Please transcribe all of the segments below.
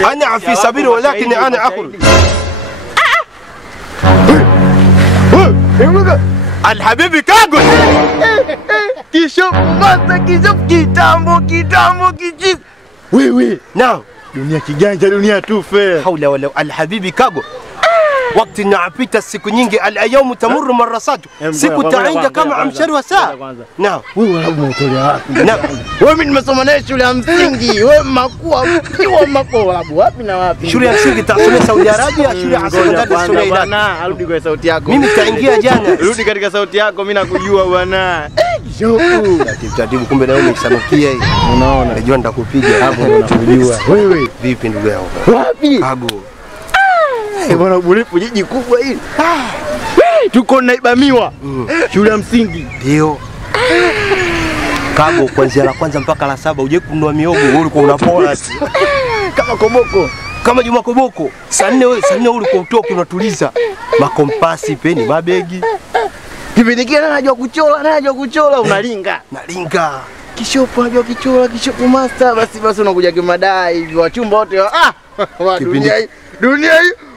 أنا في سبيل ولكن أنا أخرج. الحبيب كاغو Kishop masa kishop kitambo kichip. Wewe. نعم. Dunia kiganja dunia tufe. حول ولا الحبيب كاغو. وقت نعبيت siku nyingi الأيام تمر مرسات. siku tainga kama amshari wa saa. نعم. Wewe unatolea wapi? نعم. Wewe mimi nimesoma naye shule ya msingi. Wewe makua kiwa makorabu wapi na wapi? Shule ya msingi tasomea Saudi Arabia, shule ya sekondari tasomea Iraq. Bwana, arudi kwa sauti yako. Mimi taingia jana. Rudi katika sauti yako, mimi nakujua bwana. Kishopu. Taratibu kumbe na wewe umeshanukia hii. Unaona? Najua nitakupiga Hapo nakujua. Wewe vipi ndugu yangu? wapi? Kago. Bwana Bulifu jiji kubwa hili. Tuko naibamiwa. Shule ya msingi. Ndio. Kago kuanzia la kwanza mpaka la 7 uje kununua miogo wewe ulikuwa unapora Kama koboko. kama Juma Koboko. Saa 4 ulikuwa utoki unatuliza. Makompasi, peni, mabegi. Kipindi kile anajua kuchora unalinga. Nalinga. Kishopu anajua kichora, kishopu master, basi unakuja kimadai hivi wachumba wote. Wa dunia hii.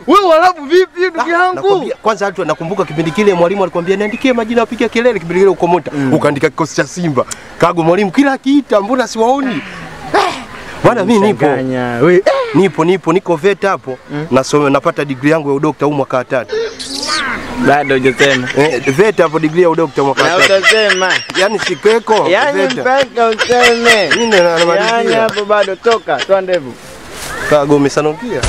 Wewe walabu vipi ndugu yangu? Kwanza watu nakumbuka kipindi kile mwalimu alikwambia niandikie majina apiga kelele kipindi kile ukomota. Ukaandika kikosi cha Simba. Kago mwalimu kila kiita mbona siwaoni? Bwana mimi niko VETA hapo. Nasoma napata degree yangu ya udokta huu mwaka 3. Bado hujasema. VETA hapo degree ya udokta mwaka 3. Na utasema. Yaani sikeko. Yaani mpaka useme. Mimi ndo namalizia. Yaani hapo bado toka, toa ndevu. Kago umesanukia.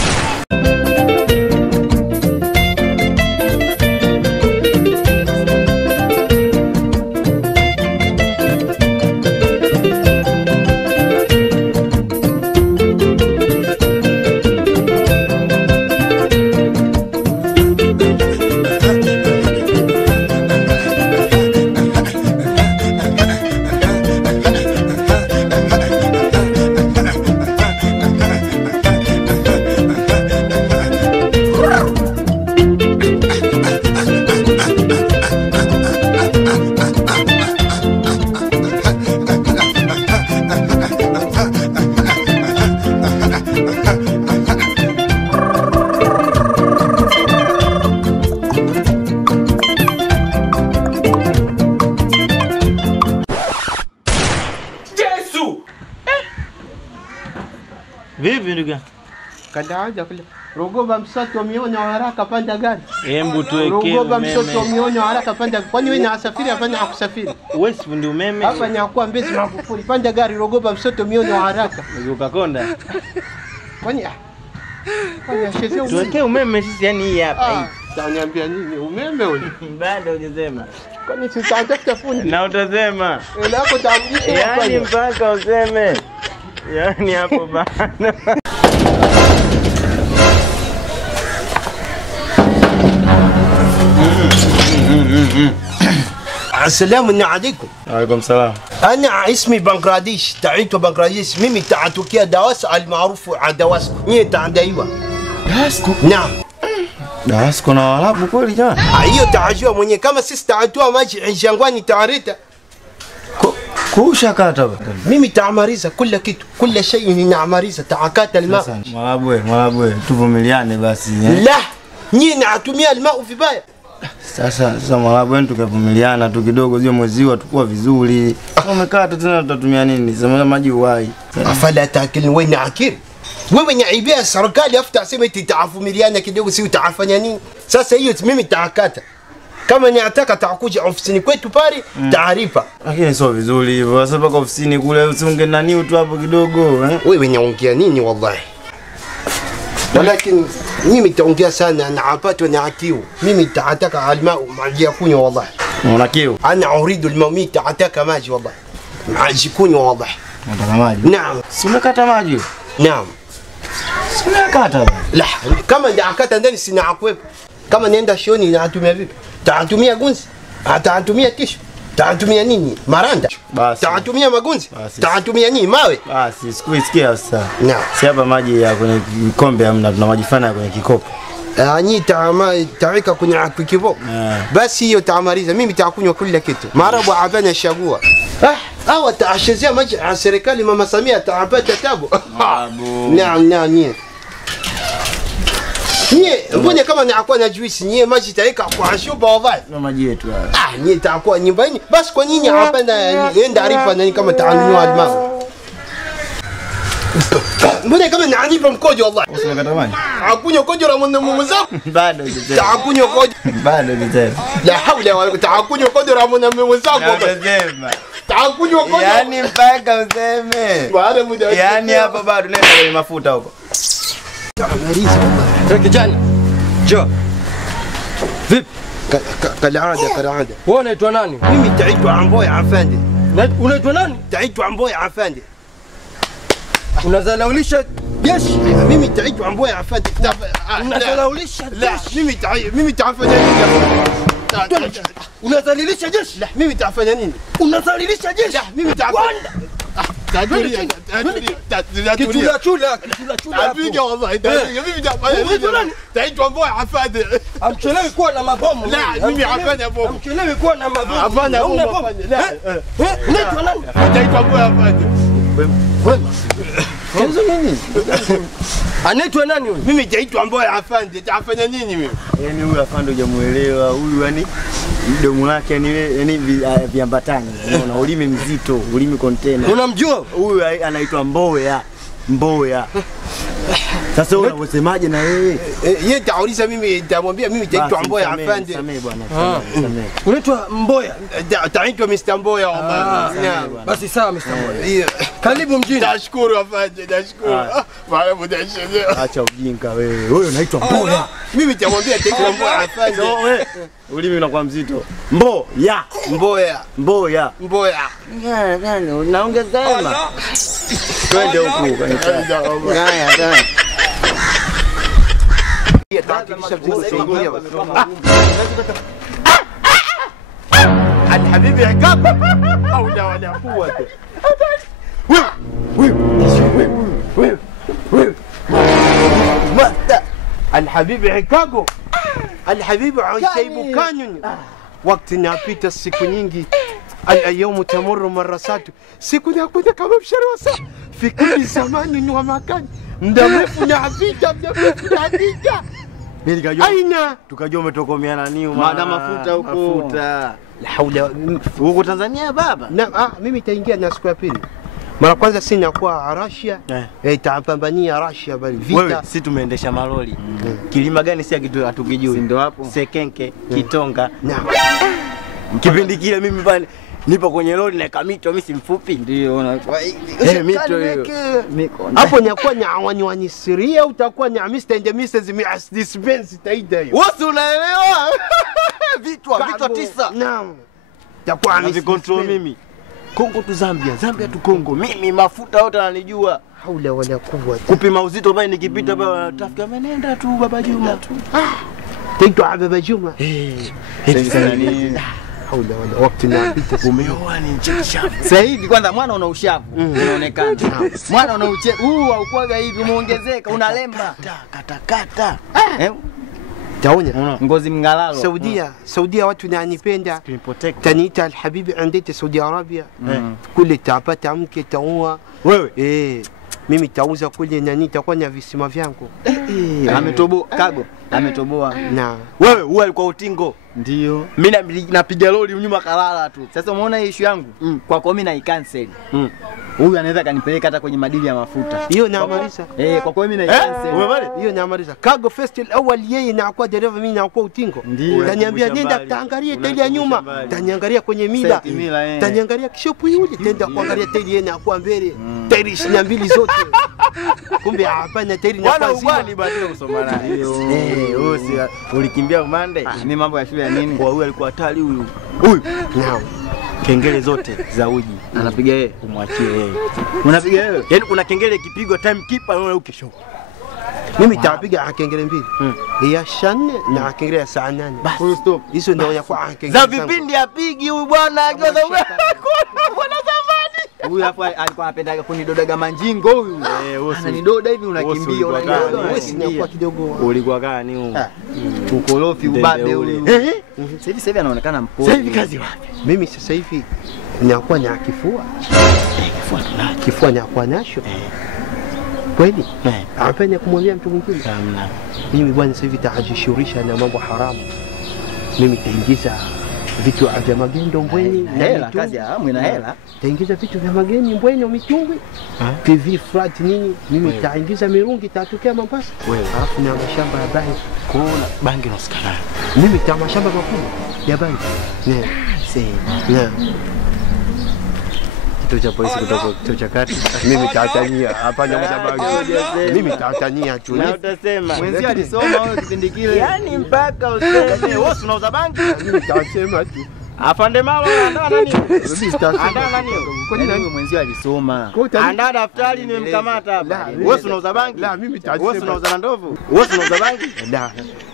Vipi ndugu? Kadaaja kule. Rogoba msoto mionyo haraka panda gari. Hebu tuwekee Rogoba umeme. msoto mionyo haraka panda. Kwani wewe unasafiri hapana akusafiri? Wewe si ndio umeme? Hapa nyakuwa Mbezi Magufuli panda gari rogoba msoto mionyo haraka. Ukakonda. Kwani ashezea umeme. Tuwekee umeme sisi yani hii hapa hii. Utaniambia nini umeme ule? Bado hujasema. Kwani sitatafuta fundi? Na utasema. Ile hapo taamjisha. Yaani mpaka useme. Yaani hapo bana. السلام عليكم. Waalaikum salam. أنا اسمي بنغلاديش تعيت بنغلاديش ميمي تعتوكيا دواس المعروف على دواس نيه تعدايوا Dasko. نعم Dasko na walabu kweli jana. hiyo taajua mwenye kama sisi taatua maji jangwani taarita Kusha kata. mimi taamariza kila shay ninaamariza taakata alma Mwalabwe tuvumiliane basi. la nyinyi natumia alma vibaya Sasa mwalabwe tukavumiliana tu kidogo zio mwezi wa tukua vizuri. Umekaa tena tutatumia nini? Sema maji uwai. afala taakilni wewe akili wewe nyaibia serikali afuta asema eti taafumiliana kidogo si utaafanya nini sasa hiyo mimi taakata kama niataka takuja ofisini kwetu pale taarifa Lakini sio vizuri hivyo. Sasa paka ofisini kule usiunge nani tu hapo kidogo wewe nyaongea nini wallahi lakini mimi taongea sana na apatwa na akiu mimi taataka alma maji kunywa wallahi Una kiu? ana uridu almami taataka maji wallahi maji kunywa wallahi Unataka maji? naam Si umekata maji? naam Si umekata. la kama ndaakata ndani sina akwepo kama nenda shoni natumia vipi taatumia gunzi atatumia tishu taatumia nini maranda Basi. taatumia magunzi Basi. taatumia nini mawe Basi sikuisikia sasa. naam Si hapa maji ya kwenye kikombe hamna, tuna maji fana kwenye kikopo. Nyi taaweka kwenye kikivo basi hiyo taamariza mimi takunywa kila kitu marabu abana shagua hawa taashezea maji ya serikali mama Samia taapata tabu naam nyie Nyie, mbona kama nakuwa na juice nyie maji taika kwa shuba wallahi. Na maji yetu haya. Nyie takuwa nyumbani. Basi kwa nyinyi hapana nenda arifa nani kama taanunua almao. Mbona kama naanipa mkojo wallahi. Usikata maji. Akunywa kojo la mume zako. Bado kitendo. Takunywa kojo. Bado kitendo. La haula wala takunywa kojo la mume zako. Nasema. Takunywa kojo. Yaani mpaka useme. Baada muda. Yaani hapa bado nenda kwenye mafuta huko. Kijana. Jo. Vipi? Kalada. Wewe unaitwa nani? Mimi taitwa Amboya Afande. Unaitwa nani? Taitwa Amboya Afande. Unazalaulisha jeshi. Mimi taitwa Amboya Afande. Unazalaulisha لا mimi tafanya nini? Unazalilisha jeshi? La mimi tafanya nini? Unazalilisha jeshi? La mimi tafanya. Chula. Apiga wallahi. Mimi tafanya nini? Taitwa Amboya Afande. Amchelewi kuwa na mabomu. La mimi hapana bomu. Amchelewi kuwa na mabomu. Hapana bomu. La. Unaitwa nani? Taitwa Amboya Afande. Kenzo nini? Anaitwa nani huyu? Mimi taitwa Amboya Afande. Tafanya nini mimi? Yaani huyu afande hujamuelewa. Huyu yani mdomo wake yani viambatani. Unaona ulimi mzito, ulimi container. Unamjua? Huyu anaitwa Mboya. Sasa wewe unasemaje na yeye? Yeye tauliza mimi nitamwambia mimi taitwa Amboya Afande. Samee bwana. Unaitwa Mboya? Taitwa Mr. Mboya wallahi. Basi sawa Mr. Mboya. Karibu mjini. Nashukuru Afande, nashukuru. Mara mudashelewa. Acha ujinga wewe. Wewe unaitwa Mboya. Mimi nitamwambia taitwa Amboya Afande. Wewe ulimi unakuwa mzito. Mboya. Nani unaongeza ema? Twende huku kwanza. Haya. الحبيب عقاب حول ولا قوة الحبيب عقاب الحبيب عشيب كانون وقت napita siku nyingi اليوم تمر مرات siku nakuja kama mshari wa saa fi kulli zamanin wa makan muda mrefu napita aina tukajua umetokomeana nini maana mafuta huko. la haula huko Tanzania baba. Na mimi nitaingia na siku ya pili. Mara kwanza sina kwa Russia, itapambania Russia bali vita. Wewe si tumeendesha malori. Kilima gani si kitu hatukijui. Ndio hapo. Sekenke, Kitonga. Kipindi kile mimi pale nipo kwenye lori na kamito mimi si mfupi. Ndio una mito hiyo. Hapo nyakuwa nyawani Syria utakuwa nya Mr. and Mrs. Mercedes-Benz taida hiyo. Wewe unaelewa? Vichwa 9. Naam. Takuwa mimi control mimi. Kongo tu Zambia tu Kongo. Mimi mafuta yote ananijua. Haula wala quwwata. Kupima uzito pale nikipita pale trafiki amenenda tu baba Juma tu. Taitwa Baba Juma. Nini? Haula wala wakati napita umeoa ni nchekesha. Sasa hivi kwanza mwana una ushavu unaonekana. Mwana una haukuaga hivi umeongezeka unalemba. Kata. Taonya ngozi mngalalo. Saudia watu wananipenda. Taniita alhabibi andete Saudi Arabia. Kule tapata mke taoa. Wewe? Mimi tauza kule na nitakuwa na visima vyangu. Ametoboa. Na wewe huwa alikuwa utingo. Ndio. Mimi napiga lori nyuma kalala tu. Sasa umeona hii issue yangu? Kwa mimi na i-cancel. Huyu anaweza kanipeleka hata kwenye madili ya mafuta. Hiyo naamaliza. Kwa kwa mimi na i-cancel. Hiyo naamaliza. Cargo Festival awali yeye na kwa dereva mimi na kwa utingo. Taniambia nenda taangalia taili ya nyuma. Taniangalia kwenye mila. Taniangalia kishopu yule tenda kuangalia taili yeye na kwa mbele. Tairi 22 zote. Kumbe hapana tairi na kwa zima. Wala bado kusoma naye. Wewe si ulikimbia umande? Mimi mambo ya shule ya nini? Kwa huyu alikuwa hatari huyu. Naam. Kengele zote za uji anapiga yeye, umwachie yeye. Unapiga wewe? Yaani kuna kengele ikipigwa time keeper wewe ukisho. Mimi tapiga kengele mbili. Ya shane na kengele ya saa 8. Full stop. Hizo ndio yakwa kengele. Za vipindi apigi huyu bwana akiwa za bwana zamani. Huyu hapa alikuwa anapenda kunidodaga manjingo huyu. Ananidoda hivi unakimbia unanidoda. Wewe si kwa kidogo. Ulikuwa gani huyu? Ukorofi ubabe ule. Sasa hivi anaonekana mpole. Sasa hivi kazi wapi? Mimi sasa hivi nakuwa na kifua. Kifua nakuwa nacho. Kweli? Hapana kumwambia mtu mwingine. Mimi bwana sasa hivi tajishughulisha na mambo haramu. Mimi taingiza vitu vya magendo Mbweni na hela, kazi ya hamu ina hela. Taingiza vitu vya mageni Mbweni au mitungwi. TV flat nini? Mimi taingiza mirungi tatokea Mombasa. Alafu na mashamba ya bangi. Kuna bangi nasikana. Mimi ta mashamba makubwa ya bangi. Kituo cha polisi kutoka kituo cha kati. Mimi tatania hapa nyama bangi. Mimi tatania tu. Na utasema mwenzi alisoma wewe kipindi kile. Yaani mpaka useme wewe unauza bangi. Mimi tasema tu. Afande Malo andaa nani? Andaa nani? Kwani nani mwenzi alisoma? Andaa daftari nimemkamata hapa. Wewe unauza bangi? La, mimi tasema. Wewe unauza na ndovu? Wewe unauza bangi? La.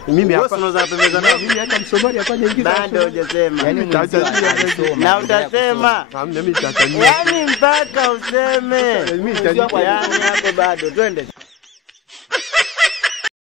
Mimi hapa unauza pembe za ndovu. Mimi hata Msomali hapa naingiza. Bado hujasema. Yaani mwenzi alisoma. Na utasema. Mimi tatania. Yaani mpaka useme. Mimi kwa yani hapo bado. Twende.